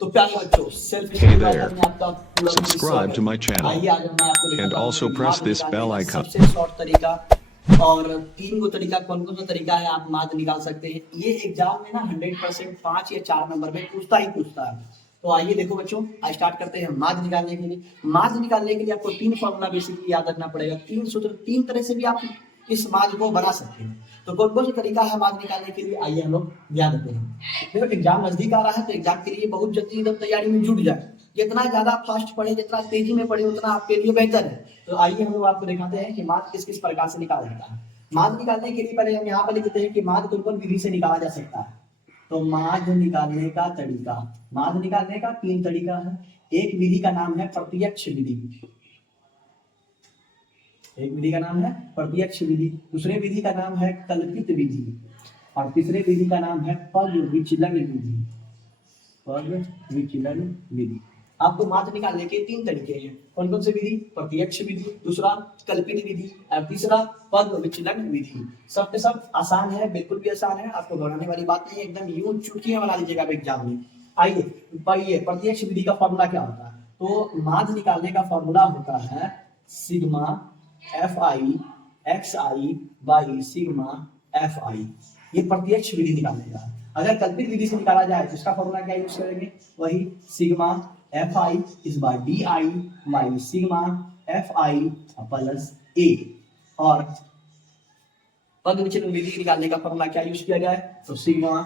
तो प्यारे बच्चों, सेल्फ Hey स्टडी there. में आपका पूरा Subscribe to my channel आइए आज मैं आपको and दिखाता also हूँ press मार्क this निकालने bell का icon. सबसे शॉर्ट तरीका। और तीन को तरीका कौन कौन सा तरीका है आप मार्क निकाल सकते हैं। ये एग्जाम में ना 100% 5 या 4 नंबर में पूछता ही पूछता है। तो आइए देखो बच्चों, आज स्टार्ट करते हैं। मार्क निकालने के लिए आपको तीन फॉर्मूला बेसिकली याद रखना पड़ेगा। तीन सूत्र, तीन तरह से भी आप इस मार्क को बना सकते हैं। तो कौन कौन सा तरीका है मार्क निकालने के लिए, आइए हम लोग ध्यान देते हैं। देखो एग्जाम नजदीक आ रहा है तो एग्जाम के लिए बहुत जल्दी एकदम तैयारी में जुट जाए। जितना ज्यादा फास्ट पढ़े, जितना तेजी में पढ़े, उतना आपके लिए बेहतर है। तो आइए हम लोग आपको दिखाते हैं कि मार्क किस किस प्रकार से निकाला जाता है। मार्क निकालने के लिए पहले हम यहाँ पर लिखते हैं कि मार्क कौन कौन विधि से निकाला जा सकता है। तो मार्क निकालने का तरीका, मार्क निकालने का तीन तरीका है। एक विधि का नाम है प्रत्यक्ष विधि, एक विधि का नाम है प्रत्यक्ष विधि। दूसरे विधि का नाम है कल्पित विधि और तीसरे विधि का नाम है पग विचलन विधि, पग विचलन विधि। आपको मार्क निकालने के तीन तरीके हैं। कौन कौन से विधि? प्रत्यक्ष विधि, दूसरा कल्पित विधि और तीसरा पग विचलन विधि। सब के सब आसान है, बिल्कुल भी आसान है, आपको घबराने वाली बात नहीं है। एकदम यूं चुटकियां बना लीजिएगा एग्जाम में। आइए प्रत्यक्ष विधि का फॉर्मूला क्या होता है। तो मार्क निकालने का फॉर्मूला होता है sigma F I x I by sigma F आई। ये प्रत्यक्ष विधि निकालने का। अगर कल्पित विधि से निकाला जाए तो इसका फॉर्मूला क्या यूज करेंगे, वही sigma F I is by D I by sigma F I plus A. और पग विचलन विधि निकालने का फॉर्मूला क्या यूज किया जाए, तो sigma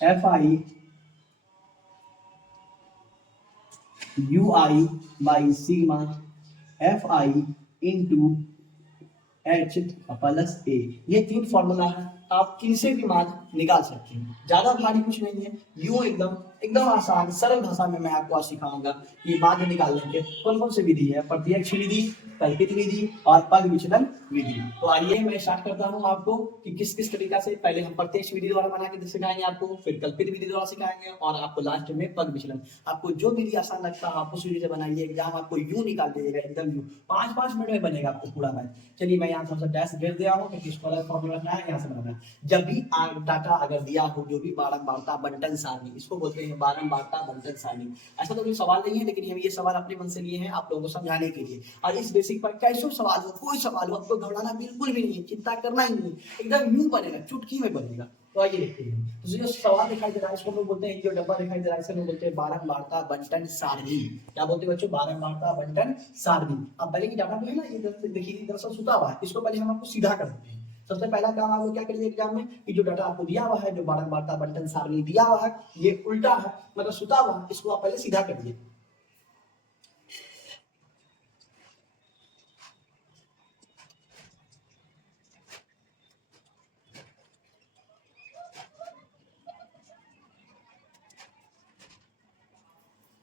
F I U I by sigma F I into H plus A. ये तीन फॉर्मूला है, आप किनसे भी मार्क निकाल सकते हैं। ज्यादा भारी कुछ नहीं है, यूं एकदम एकदम आसान सरल भाषा में मैं आपको आज सिखाऊंगा कि मार्क निकालने के कौन कौन से विधि है। प्रत्यक्ष विधि, कल्पित विधि और पग विचलन विधि। तो आइए मैं स्टार्ट करता हूं आपको कि किस किस तरीका से। पहले हम प्रत्यक्ष विधि द्वारा बना के सिखाएंगे आपको, फिर कल्पित विधि द्वारा सिखाएंगे और आपको लास्ट में पग विचलन। आपको जो विधि आसान लगता है आप उस विधि से बनाइए। एग्जाम आपको यूं निकाल दीजिएगा, एकदम यूं 5-5 मिनट में बनेगा आपको पूरा मैथ। चलिए मैं यहाँ थोड़ा सा डैश भेज दिया हूँ कि किस फॉर्मूला रखना है, यहाँ से बनाना है। जब भी डाटा अगर दिया हो, जो भी बारंबारता बंटन सारणी, इसको बोलते हैं बारंबारता बंटन सारणी। ऐसा तो कोई सवाल नहीं है, लेकिन हम ये सवाल अपने मन से लिए हैं आप लोगों को समझाने के लिए। और इस बेसिक पर कैसे सवाल हो, कोई सवाल हो, आपको घबराना बिल्कुल भी नहीं है, चिंता करना ही नहीं, एकदम यूं बनेगा, चुटकी में बनेगा। तो आइए देखते हैं। तो जो सवाल दिखाई दे रहा है इसको लोग बोलते हैं, जो डब्बा दिखाई दे रहा है इसे लोग बोलते हैं बारंबारता बंटन सारणी। क्या बोलते हैं बच्चों? बारंबारता बंटन सारणी। अब पहले की डाटा जो है ना, ये देखिए दरअसल सुता हुआ है, इसको पहले हम आपको सीधा कर देते हैं। सबसे पहला काम आप लोग क्या करिए एग्जाम में, कि जो डाटा आपको दिया हुआ है, जो बारंबारता बंटन सारणी दिया हुआ है, ये उल्टा है, मतलब सुता हुआ है, इसको आप पहले सीधा करिए।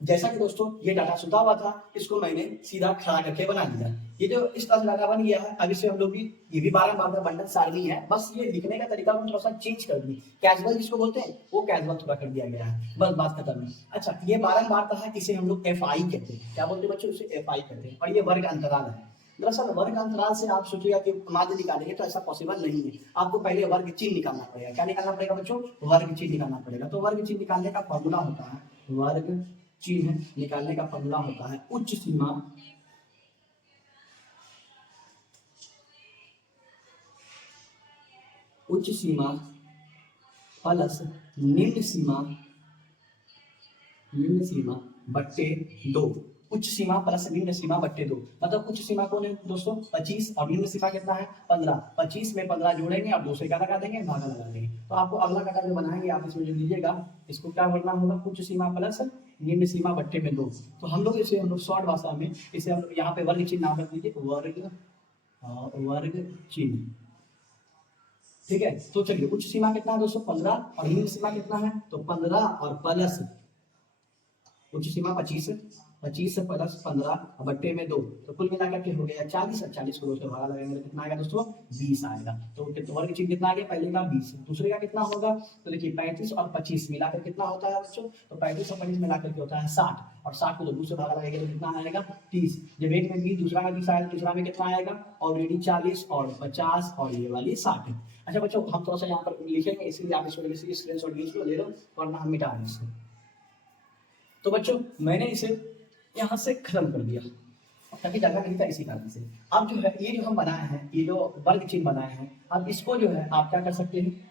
जैसा कि दोस्तों ये डाटा सुता हुआ था, इसको मैंने सीधा खड़ा करके बना दिया। ये जो इस तरह डाटा बन गया है, अब इसे हम लोग भी, ये भी बारंबारता बंटन सारणी है, बस ये लिखने का तरीका हम थोड़ा सा चेंज कर दिए। कैजुअल जिसको बोलते हैं वो कैजुअल थोड़ा कर दिया गया है, बस बात खत्म है। अच्छा, ये बारंबारता है, इसे हम लोग एफ आई कहते हैं। क्या बोलते हैं बच्चों? इसे एफ आई कहते हैं। और ये वर्ग अंतराल है। दरअसल वर्ग अंतराल से आप सोचिएगा कि माध्य निकालेंगे, तो ऐसा पॉसिबल नहीं है। आपको पहले वर्ग चिन्ह निकालना पड़ेगा। क्या निकालना पड़ेगा बच्चों? वर्ग चिन्ह निकालना पड़ेगा। तो वर्ग चिन्ह निकालने का फॉर्मूला होता है, वर्ग चिन्ह निकालने का फॉर्मूला होता है उच्च सीमा प्लस निम्न सीमा बट्टे 2। उच्च सीमा प्लस निम्न सीमा बट्टे 2, मतलब उच्च सीमा कौन है दोस्तों? 25 और निम्न सीमा कितना है? 15। 25 में 15 जोड़ेंगे और 2 से क्या लगा देंगे? भागा लगा देंगे। तो आपको अगला कटा जो बनाएंगे आप इसमें जो लीजिएगा, इसको क्या भरना होगा? उच्च सीमा प्लस निम्न सीमा बट्टे में 2। तो हम लोग शॉर्ट भाषा में इसे हम लोग यहाँ पे वर्ग चिन्ह नाम रख दीजिए, वर्ग चिन्ह। ठीक है, तो चलिए उच्च सीमा कितना है दोस्तों? 15 और निम्न सीमा कितना है? तो 15 और प्लस उच्च सीमा 25 प्लस 15 बट्टे में 2, तो कुल मिलाकर के हो गया 40। 40 को 2 से भागा लगाएंगे तो कितना आएगा दोस्तों? 20 आएगा। तो वर्ग चिन्ह कितना आ गया? पहले का 20, दूसरे का कितना होगा? तो देखिए 35 और 25 मिलाकर कितना होता है बच्चों? तो 35 और 25 मिलाकर के होता है 60, और 60 को 2 से भागा लगाएंगे तो कितना आएगा? 30। जब एक में 20, दूसरा में 30 आएगा, तीसरा में कितना आएगा? ऑलरेडी 40 और 50 और ये वाली 60। अच्छा बच्चों, हम थोड़ा सा यहाँ पर लिखेंगे, इसलिए आप इसको स्क्रीनशॉट ले लो, वरना हम मिटा दें इसको। तो बच्चों मैंने इसे यहाँ से खत्म कर दिया ताकि जगह नहीं था, इसी कारण से। अब जो है ये जो हम बनाए हैं, ये जो वर्ग चिन्ह बनाए हैं, अब इसको जो है आप क्या कर सकते हैं,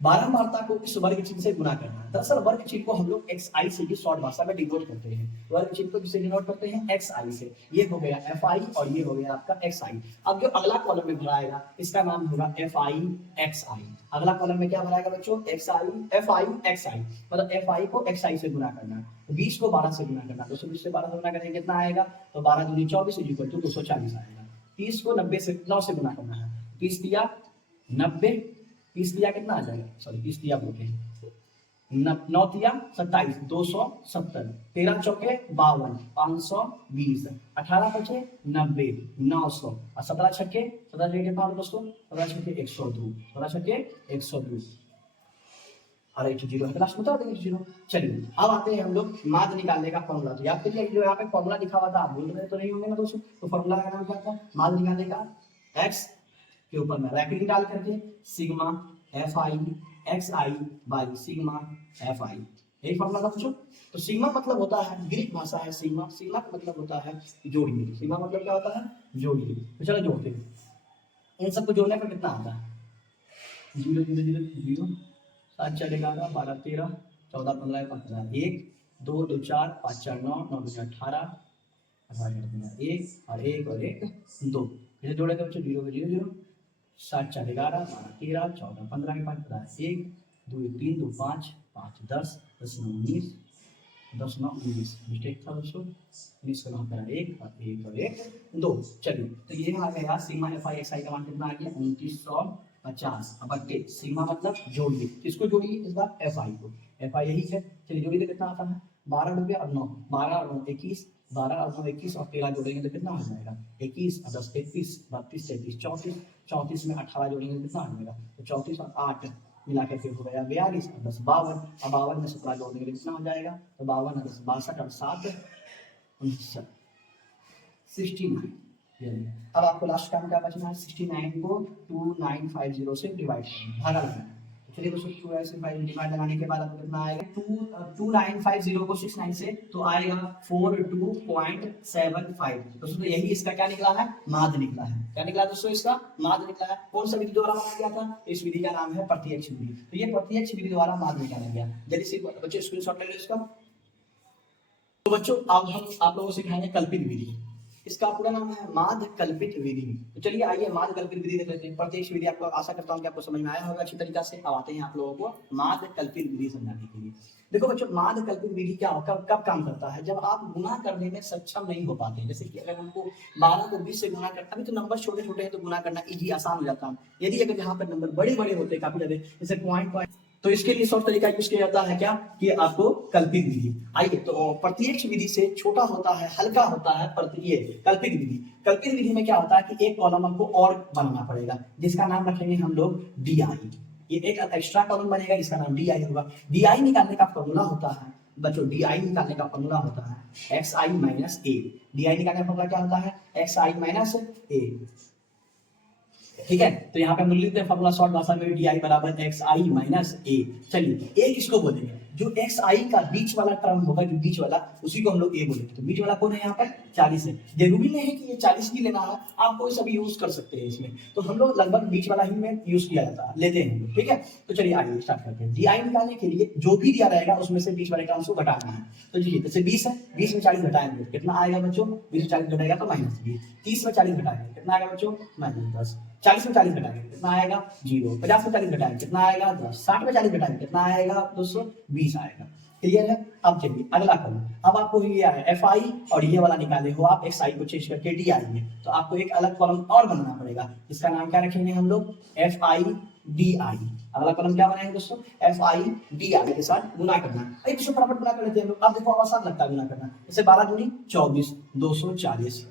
बारंबारता को इस वर्ग चिन्ह से गुना करना है। दरअसल वर्ग चिन्ह को हम लोग xi से ही शॉर्ट भाषा में डिनोट करते हैं। वर्ग चिन्ह को किससे डिनोट करते हैं, xi से। ये हो गया fi और ये हो गया आपका xi। अब जो अगला कॉलम में भराएगा इसका नाम होगा fi xi। अगला कॉलम में क्या भराएगा बच्चों, fi xi, मतलब fi को xi से गुना करना, 20 को 12 से गुना करना। 220 से 12 से गुना करेंगे कितना आएगा, तो 12 दूनी 24 इक्वल टू 240 आएगा। 30 को 90 से 9 से गुना करना है, 30 दिया 90, 30 दिया कितना आ जाएगा, सॉरी 30 दिया बोलते हैं 9 दिया 27, 270, 13 चौके 52, 520, 18 बचे 90, 900 और 17 छक्के, 17 छक्के कितना दोस्तों, 17 छक्के 102, 17 छक्के 102 और एक जीरो है, लास्ट में बता देंगे जीरो। चलिए अब आते हैं हम लोग माध्य निकालने का फॉर्मूला। तो याद करिए जो यहाँ पे फॉर्मूला लिखा हुआ था, आप भूल रहे तो नहीं होंगे ना दोस्तों। तो फॉर्मूला का नाम क्या था, माध्य निकालने का, x के ऊपर में ब्रैकेट डाल करके sigma fi xi by sigma fi, यही फॉर्मूला था बच्चों। तो सिग्मा मतलब होता है, ग्रीक भाषा है सिग्मा, सिग्मा का मतलब होता है जोड़िए। सिग्मा मतलब क्या होता है, जोड़िए। तो चलो जोड़ते हैं, इन सबको जोड़ने पर कितना आता है, 0 0 0 0, 7 4 11 12 13 14 15 15, 1 2 2 4 5 4 9 9 2 18 18 1 और 1 और 1 2, इसे जोड़ेंगे बच्चों 0 0 0, 7 4 11 12 13 14 15 के 5 1 2 3 2 5 5 10 10 9 19 10 9 19, मिस्टेक था दोस्तों, 19 को 9 करा 1 और 1 और 1 2। चलिए तो ये आ गया सिग्मा fi xi का मान कितना आ गया 2950। अब बटे सिग्मा मतलब जोड़िए, किसको जोड़िए इस बार, fi को, fi यही है। चलिए जोड़िए तो कितना आता है 12 रुपया और 9, 12 और 9 21, 12 और 9 21 और 13 जोड़ेंगे तो कितना हो जाएगा 21 और 10 31 32 33 34, 34 में 18 जोड़ेंगे तो कितना आ जाएगा, तो 34 और 8 मिला के फिर हो गया 42 और 10 52, अब 52 में 17 जोड़ने के लिए कितना हो जाएगा, तो 52 और 10 62 और 7 69। अब आपको लास्ट काम क्या बचना है, 69 को 2950 से डिवाइड करना, भागा लगाना है। तो चलिए दोस्तों 2950 डिवाइड लगाने के बाद आपको कितना आएगा, 2950 को 69 से तो आएगा 42.75। दोस्तों यही इसका क्या निकला है, माध्य निकला है। क्या निकला दोस्तों, इसका माध्य निकला है। कौन सा विधि द्वारा बनाया गया था, इस विधि का नाम है प्रत्यक्ष विधि। तो ये प्रत्यक्ष विधि द्वारा माध्य निकाला गया। जल्दी से बच्चे स्क्रीनशॉट ले लो इसका। तो बच्चों अब हम आप लोगों को सिखाएंगे कल्पित विधि। इसका पूरा नाम है माध्य कल्पित विधि। तो चलिए आइए माध्य कल्पित विधि देख लेते हैं। प्रत्यक्ष विधि आपको आशा करता हूं कि आपको समझ में आया होगा अच्छी तरीके से। अब आते हैं आप लोगों को माध्य कल्पित विधि समझाने के लिए। देखो बच्चों माध्य कल्पित विधि क्या कब काम करता है, जब आप गुना करने में सक्षम नहीं हो पाते। जैसे कि अगर हमको 12 को 20 से गुना करना, अभी तो नंबर छोटे छोटे हैं तो गुना करना इजी आसान हो जाता है। यदि अगर यहाँ पर नंबर बड़े बड़े होते काफी ज्यादा, जैसे पॉइंट, तो इसके लिए शॉर्ट तरीका यूज किया जाता है क्या, कि आपको कल्पित विधि। आइए तो प्रत्यक्ष विधि से छोटा होता है, हल्का होता है ये कल्पित विधि। कल्पित विधि में क्या होता है कि एक कॉलम हमको और बनाना पड़ेगा, जिसका नाम रखेंगे हम लोग डी आई। ये एक एक्स्ट्रा कॉलम बनेगा जिसका नाम डी आई होगा। डी आई निकालने का फॉर्मूला होता है बच्चों, डी आई निकालने का फॉर्मूला होता है x I minus A. D I निकालने का फॉर्मूला क्या होता है, एक्स आई माइनस ए। ठीक है, तो यहाँ पे हम लिखते हैं फॉर्मूला शॉर्ट भाषा में डी आई बराबर एक्स आई माइनस ए। चलिए ए किसको बोलेंगे, जो एक्स आई का बीच वाला टर्म होगा, जो बीच वाला, उसी को हम लोग ए बोलेंगे। तो बीच वाला कौन है यहाँ पर 40 है। जरूरी नहीं है कि ये 40 ही लेना है, आप कोई सा भी यूज कर सकते हैं इसमें। तो हम लोग लगभग बीच वाला ही में यूज किया जाता है, लेते हैं। ठीक है, तो चलिए आइए स्टार्ट करते हैं। डी आई निकालने के लिए जो भी दिया रहेगा उसमें से बीच वाले टर्म्स को घटाना है। तो जी जैसे 20 है, 20 में 40 घटाएंगे कितना आएगा बच्चों, 20 में 40 घटाएगा तो माइनस 20। 30 में 40 घटाएंगे कितना आएगा बच्चों, माइनस 10। 40 में 40 घटाएंगे कितना आएगा 0। 50 में 40 घटाएंगे कितना आएगा 10। 60 में 40 घटाएंगे कितना आएगा दोस्तों 20 आएगा। क्लियर है। अब चलिए अगला कॉलम, अब आपको ये है एफ आई और ये वाला निकाले हो आप एक्स आई को चेंज करके डी आई में, तो आपको एक अलग कॉलम और बनाना पड़ेगा, जिसका नाम क्या रखेंगे हम लोग एफ आई डी आई। अगला कॉलम क्या बनाएंगे दोस्तों, एफ आई डी आई के साथ गुना करना। एक दूसरे फटाफट गुना कर लेते हैं हम लोग। अब देखो आसान लगता है गुना करना। जैसे 12 दूनी 24, 240,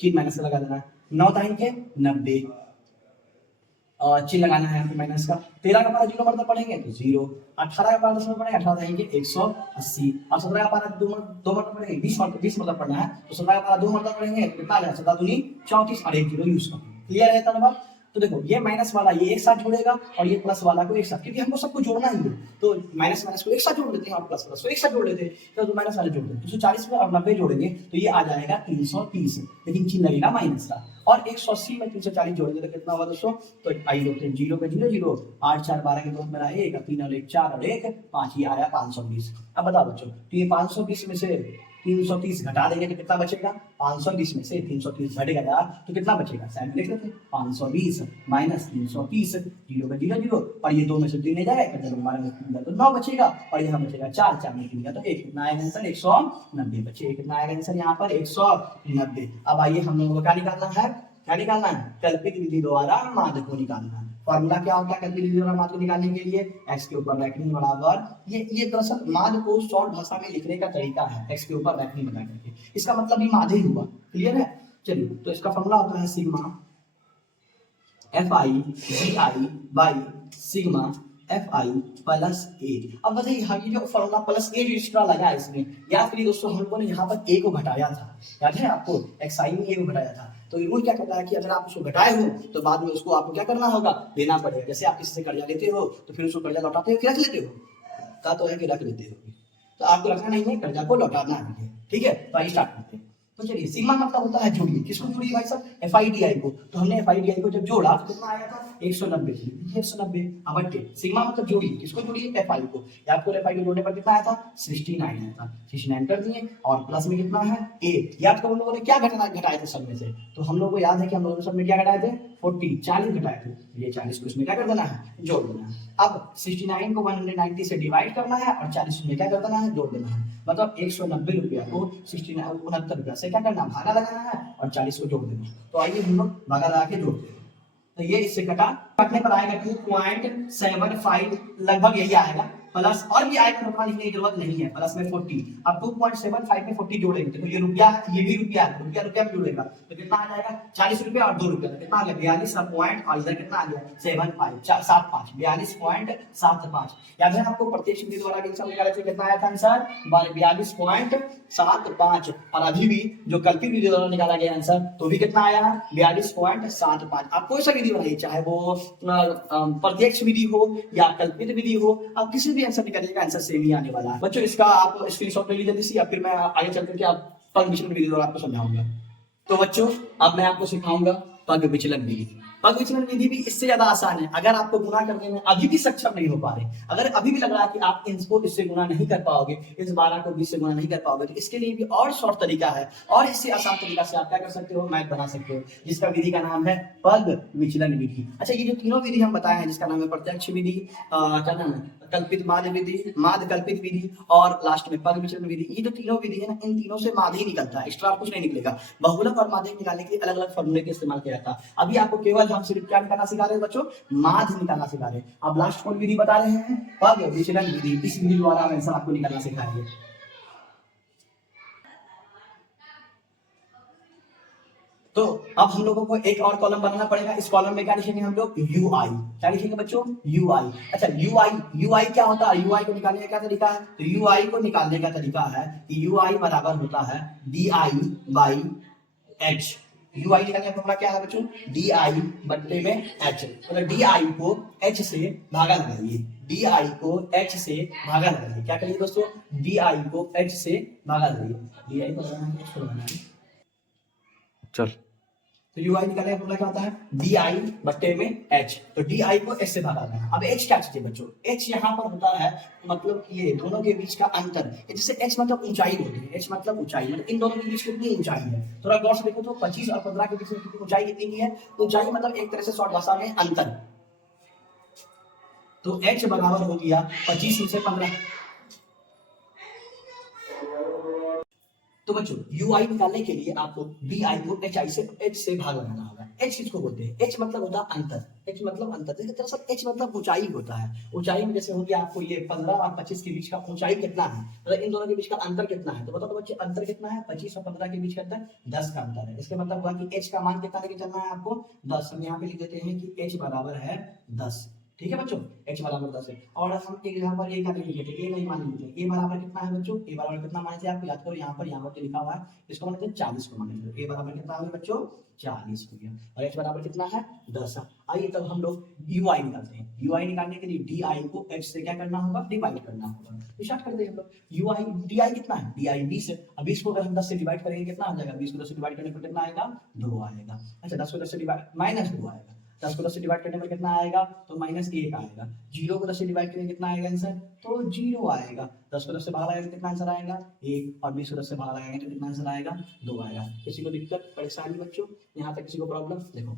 चिन्ह माइनस लगा देना है। 9 दाइन के 90, चिन्ह लगाना है आपको माइनस का। 13 का पारा 0 मतलब पढ़ेंगे तो 0। 18 का पारा 10 मतलब पढ़ेंगे 18 देंगे 180। और 17 का पारा 2 मतलब पढ़ेंगे 20 मतलब पढ़ना है, तो 17 का पारा 2 मतलब पढ़ेंगे कितना आ जाएगा 17 दूनी 34 और 1 0 यूज करना। क्लियर है तब। तो देखो ये माइनस वाला ये एक साथ जुड़ेगा और ये प्लस वाला को एक साथ, क्योंकि हमको सबको जोड़ना ही है, तो माइनस माइनस को एक साथ जोड़ देते हैं और प्लस प्लस को एक साथ जोड़ देते हैं, तो माइनस वाले जोड़ देते हैं। 240 में और 90 जोड़ेंगे तो ये आ जाएगा 330, लेकिन चिन्ह लगेगा माइनस का। और 180 में 340 जोड़ेंगे तो कितना होगा दोस्तों? तो आइए देखते हैं, 0 पे 0 0, 8 4 12 के दोस्त मेरा 1, 3 और 1 4 और 1 5, ये आया 520। अब बताओ बच्चों, तो ये 520 में से 330 घटा देंगे तो कितना बचेगा? 520 में से 330 घटेगा यार तो कितना बचेगा? साइड लिख लेते हैं, 520 माइनस 330, 0 का 0 0, और ये 2 में से 3 नहीं जाएगा, जब हमारा में 3 तो 9 बचेगा, और यहाँ बचेगा 4 4 में 3 तो 1, कितना आएगा आंसर? 190 बचे, कितना आएगा आंसर यहाँ पर? 190। अब आइए हम लोगों को क्या निकालना है? क्या निकालना है? कल्पित विधि द्वारा माध्य को निकालना है। फॉर्मूला क्या होता है कल्पित विधि द्वारा माध्य को निकालने के लिए? x के ऊपर ब्रैकेट बराबर, ये दरअसल माध्य को शॉर्ट भाषा में लिखने का तरीका है, x के ऊपर ब्रैकेट बना करके, इसका मतलब भी माध्य ही हुआ। क्लियर है? चलिए, तो इसका फॉर्मूला होता है sigma fi gi by sigma fi plus a। अब बताइए ये जो फॉर्मूला प्लस a जो एक्स्ट्रा लगा है इसमें, या फिर दोस्तों हम लोगों ने यहाँ पर a को घटाया था, याद है आपको? xi में a को घटाया था, तो रूल क्या कहता है कि अगर आप उसको घटाए हो तो बाद में उसको आपको क्या करना होगा? देना पड़ेगा। जैसे आप किसी से कर्जा लेते हो तो फिर उसको कर्जा लौटाते हो कि रख लेते हो? का तो है कि रख लेते हो, तो आपको रखना नहीं है, कर्जा को लौटाना है। ठीक है, तो आइए स्टार्ट करते हैं। तो चलिए, सिग्मा मतलब होता है जोड़िए, किसको जोड़िए भाई साहब? FIDI को। तो हमने FIDI को जब जोड़ा तो कितना आया था? 190, 190। अब बटे सिग्मा मतलब जोड़िए, किसको जोड़िए? FI को। या आपको FI को जोड़ने पर कितना आया था? 69 आया था, 69 कर दिए, और प्लस में कितना है? a। याद करो हम लोगों ने क्या घटाए थे सब में से? तो हम लोगों को याद है कि हम लोगों ने सब में क्या घटाए थे? 40 घटाए थे, ये 40 को इसमें क्या कर देना है? जोड़ देना है। अब 69 को 190 से डिवाइड करना है और 40 में क्या कर देना है? जोड़ देना है। मतलब 190 रुपया को 69 रुपया से क्या करना? भागा लगाना है और 40 को जोड़ देना है। तो आइए हम लोग भागा लगा के जोड़ते हैं। तो ये इससे काटने पर आएगा 2.75, लगभग यही आएगा, प्लस और भी आएगा, उतना लिखने की जरूरत नहीं है, प्लस में 40। अब 2.75 में 40 जोड़ेंगे तो ये रुपया, ये भी रुपया है, रुपया रुपया में जुड़ेगा तो कितना आ जाएगा? 40 रुपया और 2 रुपया, तो कितना आ गया? 42 पॉइंट, और इधर कितना आ गया? 75, 42.75। याद है आपको प्रत्यक्ष विधि द्वारा आंसर निकाले थे, कितना आया था आंसर? 42.75। और अभी भी जो कल्पित विधि द्वारा निकाला गया आंसर तो भी कितना आया? 42.75। आप कोई सा विधि बनाइए, चाहे वो प्रत्यक्ष विधि हो या कल्पित विधि हो, आप किसी भी आंसर निकालिएगा, आंसर सेम ही आने वाला है। बच्चों इसका आप स्क्रीनशॉट ले लीजिए जल्दी से, या फिर मैं आगे चल करके आप पग विचलन विधि द्वारा आपको समझाऊंगा। तो बच्चों अब मैं आपको सिखाऊंगा पग विचलन विधि। पग विचलन विधि भी इससे ज्यादा आसान है। अगर आपको गुना करने में अभी भी सक्षम नहीं हो पा रहे, अगर अभी भी लग रहा है कि आप इसको इससे गुना नहीं कर पाओगे, इस 12 को 20 से गुना नहीं कर पाओगे, तो इसके लिए भी और शॉर्ट तरीका है, और इससे आसान तरीका से आप क्या कर सकते हो? मैथ बना सकते हो, जिसका विधि का नाम है पग विचलन विधि। अच्छा, ये जो तीनों विधि हम बताए हैं, जिसका नाम है प्रत्यक्ष विधि, क्या नाम है? कल्पित माध्य विधि, माध्य कल्पित विधि, और लास्ट में पग विचलन विधि। ये जो तीनों विधि है ना, इन तीनों से माध्य ही निकलता है, एक्स्ट्रा कुछ नहीं निकलेगा। बहुलक और माध्य निकालने के लिए अलग अलग फॉर्मूले का इस्तेमाल किया जाता है। अभी आपको केवल हम सिर्फ क्या निकालना सिखा रहे हैं बच्चों? माध्य निकालना सिखा रहे हैं। अब लास्ट कौन विधि बता रहे हैं? पग विचलन विधि। इस विधि द्वारा आंसर आपको निकालना सिखाएंगे। तो अब हम लोगों को एक और कॉलम बनाना पड़ेगा। इस कॉलम में क्या लिखेंगे हम लोग? ui। क्या लिखेंगे बच्चों? ui। अच्छा, ui क्या होता है? ui को निकालने का क्या तरीका है? तो ui को निकालने का तरीका है कि ui बराबर होता है di बाई h। ui निकालने का फॉर्मूला क्या है बच्चों? di बट्टे में h। मतलब di को h से भागा लगाइए, di को h से भागा लगाइए। क्या करिए दोस्तों? di को h से भागा लगाइए। di को लगाना है, चल। तो ui निकालने का फॉर्मूला क्या होता है? di बट्टे में h। तो di को h से भागा देना। अब h क्या चीज है बच्चों? h यहाँ पर होता है मतलब ये दोनों के बीच का अंतर। जैसे h मतलब ऊंचाई होती है, h मतलब ऊंचाई, मतलब इन दोनों के बीच कितनी ऊंचाई है? थोड़ा गौर से देखो तो 25 और 15 के बीच में कितनी ऊंचाई कितनी है? ऊंचाई मतलब एक तरह से शॉर्ट भाषा में अंतर। तो h बराबर हो गया 25 में से 15। तो बच्चों ui निकालने के लिए आपको di को h से भाग लगाना होगा। h किसको बोलते हैं? h मतलब होता है अंतर, h मतलब अंतर। देखिए दरअसल h मतलब ऊंचाई होता है। ऊंचाई में जैसे हो गया आपको ये 15 और 25 के बीच का ऊंचाई कितना है, मतलब इन दोनों के बीच का अंतर कितना है? तो बताओ तो बच्चे अंतर कितना है? 25 और 15 के बीच का अंतर 10 का अंतर है। इसका मतलब हुआ कि h का मान कितना लेके चलना है आपको? 10। हम यहाँ पे लिख देते हैं कि h बराबर है 10। ठीक है बच्चों, h बराबर 10 है। और हम एक यहाँ पर a क्या लिखे थे, a नहीं मान लीजिए, a बराबर कितना है बच्चों, a बराबर कितना माने थे आप याद करो, यहाँ पर तो लिखा हुआ है, इसको माने थे 40 को माने थे, a बराबर कितना हो गया बच्चों 40 हो गया, और h बराबर कितना है 10 है। आइए तब हम लोग ui निकालते हैं, ui निकालने के लिए di को h से क्या करना होगा, डिवाइड करना होगा। तो स्टार्ट करते हैं हम लोग, ui di कितना है, di 20 है। अब 20 को अगर हम 10 से डिवाइड करेंगे कितना आ जाएगा, 20 को 10 से डिवाइड करने पर कितना आएगा 2 आएगा। अच्छा 10 को 10 से डिवाइड माइनस 2 आएगा, 10 को 10 से डिवाइड करने पर कितना आएगा, तो -1 आएगा। 0 को 10 से डिवाइड करेंगे कितना आएगा आंसर, तो 0 आएगा। 10 को 10 से बाहर आएगा तो कितना आंसर आएगा 1, और 20 को 10 से बाहर आएगा तो कितना आंसर आएगा 2 आएगा। किसी को दिक्कत परेशानी बच्चों, यहाँ तक किसी को प्रॉब्लम? देखो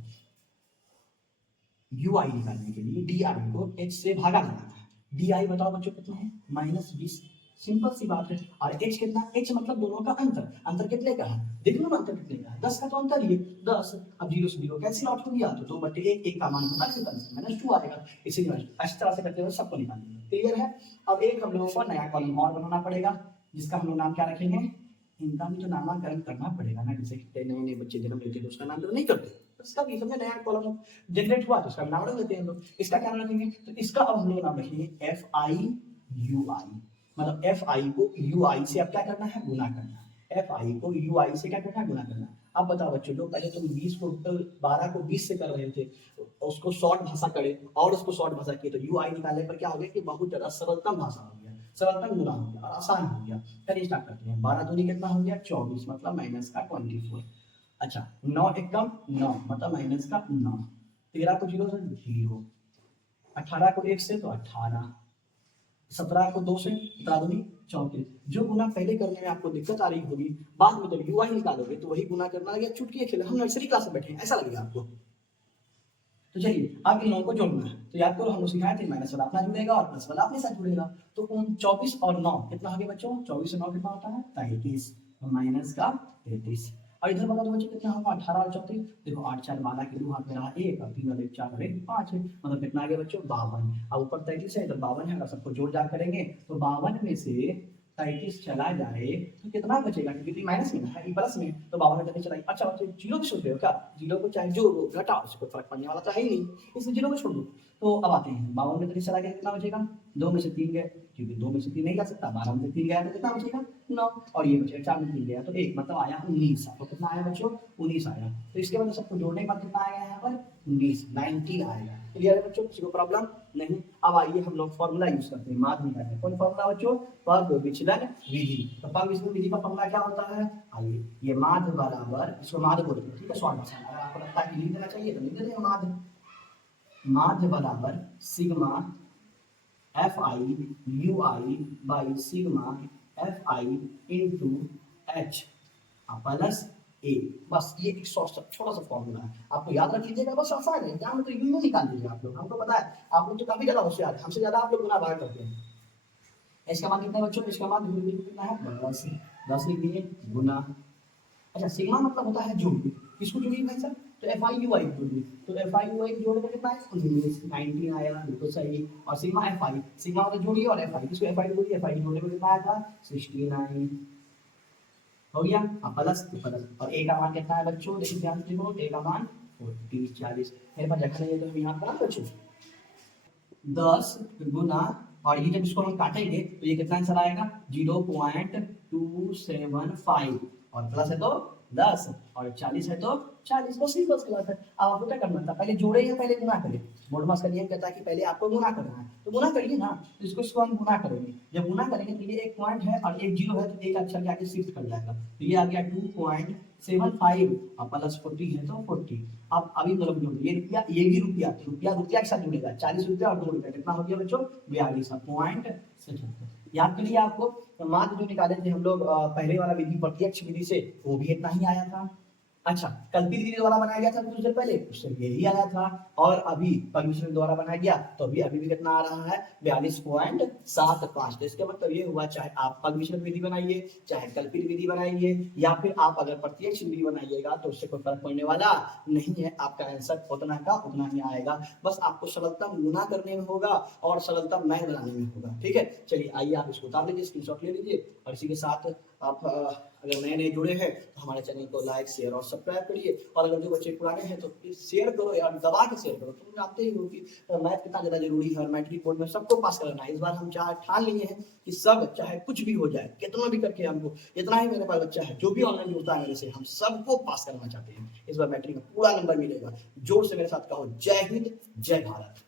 ui निकालने के लिए di को h से भागा लगाना है, di बताओ बच्चों कितना है -20, सिंपल सी बात है। और h कितना, h मतलब दोनों का अंतर, अंतर कितने का है देख लो ना, अंतर कितने का है 10 का, तो अंतर ही है 10। अब 0 से 0 कैंसिल आउट हो गया, तो 2/1, 1 का मान होगा -2 आएगा, इसीलिए इस तरह से करते हुए सबको निकालेंगे। क्लियर है? अब एक हम लोगों को नया कॉलम और बनाना पड़ेगा, जिसका हम लोग नाम क्या रखेंगे, इनका भी तो नामकरण करना पड़ेगा ना, जैसे नए नए बच्चे जन्म लेते हैं तो उसका नाम तो नहीं करते, इसका भी समझे नया कॉलम जनरेट हुआ तो इसका नाम रख लेते हैं हम लोग। इसका क्या नाम रखेंगे, तो इसका अब हम लोग नाम रखेंगे FIUI, मतलब FI को UI से अब क्या करना है, गुना करना है। FI को UI से क्या करना है, गुना करना है। अब बताओ बच्चों, जो पहले तुम 20 को 12 को 20 से कर रहे थे, उसको शॉर्ट भाषा करे और उसको शॉर्ट भाषा किए, तो UI निकालने पर क्या हो गया कि बहुत ज्यादा सरलतम भाषा हो गया, सरलतम गुना हो गया और आसान हो गया। चलिए स्टार्ट करते हैं। 12 दूनी कितना हो गया 24, मतलब माइनस का 24। अच्छा 9 एकदम 9, मतलब माइनस का 9। 13 को 0 से 0, 18 को 1 से तो 18, 17 को 2 से 34। जो गुना पहले करने में आपको दिक्कत आ रही होगी, बाद में जब ui निकालोगे तो वही गुना करना या चुटकी खेले, हम नर्सरी क्लास में बैठे हैं ऐसा लगेगा आपको। तो चलिए अब इन लोगों को जोड़ना है, तो याद करो हम लोग सिखाए थे माइनस वाला अपना जुड़ेगा और प्लस वाला अपने साथ जुड़ेगा। तो 24 और 9 कितना हो गया बच्चों, 24 और 9 कितना होता है 33, और माइनस का 33। और इधर बता दो बच्चों कितना होगा 18 और 34, देखो 8 4 12 के 2 हाथ में रहा 1 और 3 और 1 4 और 1 5 है, मतलब कितना आ गया बच्चों 52। अब ऊपर 33 है इधर 52 है, अगर सबको जोड़ जाड़ करेंगे तो 52 में से 33 चला जाए तो कितना बचेगा, क्योंकि माइनस में है प्लस में, तो 52 में चला। अच्छा बच्चे जीरो भी छोड़ रहे हो क्या, जीरो को चाहे जो घटाओ उससे कोई फर्क पड़ने वाला तो है ही नहीं, इसलिए जीरो को छोड़ दो। तो अब आते हैं 52 में 33 चला गया कितना बचेगा, 2 में से 3 गए, क्योंकि 2 में से 3 नहीं जा सकता, 12 में से 3 गया तो कितना बचेगा 9, और ये बचेगा 4 में 3 गया तो 1, मतलब आया 19। तो कितना आया बच्चों 19 आया। तो इसके बाद सबको जोड़ने के बाद कितना आएगा यहाँ पर 19 आएगा। क्लियर है बच्चों, किसी को प्रॉब्लम नहीं? अब आइए हम लोग फॉर्मूला यूज करते हैं, माध्य निकालने। कौन फॉर्मूला बच्चों, पग विचलन विधि। तो पग विचलन विधि का फॉर्मूला क्या होता है, आइए ये माध्य बराबर, इसको माध्य बोलते हैं, ठीक है शॉर्ट भाषा में, अगर आपको लगता है कि लिख देना चाहिए तो लिख देते हैं माध्य। माध्य बराबर sigma FIUI by sigma FI into H plus A. बस ये एक छोटा सा फॉर्मूला है, आपको याद रख लीजिएगा, बस आसान है, एग्जाम में तो यूं निकाल लीजिए आप लोग, हमको पता है आप लोग तो काफी ज्यादा होशियार है, हमसे ज्यादा आप लोग गुना भाग करते हैं। इसका मान कितना है बच्चों, इसका मान कितना है 10, 10 लिख दिए गुना। अच्छा सिग्मा मतलब होता है जोड़, किसको जोड़िए भाई साहब, तो FIUI जोड़िए, तो FIUI जोड़ने पर कितना है 19 आया, बिल्कुल सही। और सिग्मा FI, सिग्मा मतलब जोड़िए और FI, किसको FI जोड़िए, FI जोड़ने पर कितना आया था 69 हो गया। अब प्लस तो प्लस, और ए का मान कितना है बच्चों, देखिए ध्यान से देखो, ए का मान 40 मेरे पास जगह नहीं है तो हम यहाँ पर बच्चों 10 गुना, और ये जब इसको हम काटेंगे तो ये कितना आंसर आएगा 0.275, और प्लस है तो 10 और 40 है तो 40, बस सिंपल सी बात है। अब आपको क्या करना था, पहले जोड़े या पहले गुना करें, बोर्ड मास का नियम कहता है कि पहले आपको गुना करना है, तो गुना करिए ना, तो इसको हम गुना करेंगे, जब गुना करेंगे तो ये एक पॉइंट है और एक जीरो है, तो एक अक्षर के आगे शिफ्ट कर जाएगा, तो ये आ गया 2.75 और प्लस 40 है तो 40। अब अभी दोनों जोड़ ये रुपया ये भी रुपया, तो रुपया रुपया के साथ जुड़ेगा, 40 रुपया और 2 रुपया कितना हो गया बच्चों 42.75। याद करिए आपको, तो माध्य जो निकाले थे हम लोग पहले वाला विधि प्रत्यक्ष विधि से, वो भी इतना ही आया था। अच्छा कल्पित विधि द्वारा बनाया गया था कुछ देर पहले, उससे यही आया था, और अभी परमिशन द्वारा बनाया गया तो अभी भी कितना आ रहा है 42.75। तो इसका मतलब ये हुआ, चाहे आप परमिशन विधि बनाइए, चाहे कल्पित विधि बनाइए, या फिर आप अगर प्रत्यक्ष विधि बनाइएगा तो उससे कोई फर्क पड़ने वाला नहीं है, आपका आंसर उतना का उतना ही आएगा। बस आपको सरलतम गुना करने में होगा और सरलतम मैथ बनाने में होगा। ठीक है, चलिए आइए आप इसको उतार लीजिए, स्क्रीनशॉट ले लीजिए, और इसी के साथ आप अगर नए नए जुड़े हैं तो हमारे चैनल को लाइक शेयर और सब्सक्राइब करिए, और अगर जो बच्चे पुराने हैं तो प्लीज शेयर करो यार, दबा के शेयर करो। तुम जानते ही हो कि मैथ कितना ज़्यादा जरूरी है, और मैट्रिक बोर्ड में सबको पास कराना है। इस बार हम चाहे ठान लिए हैं कि सब चाहे कुछ भी हो जाए, कितना भी करके हमको, इतना ही मेरे पास बच्चा है जो भी ऑनलाइन जुड़ता है मेरे से, हम सबको पास करना चाहते हैं। इस बार मैट्रिक में पूरा नंबर मिलेगा। जोर से मेरे साथ कहो, जय हिंद, जय भारत।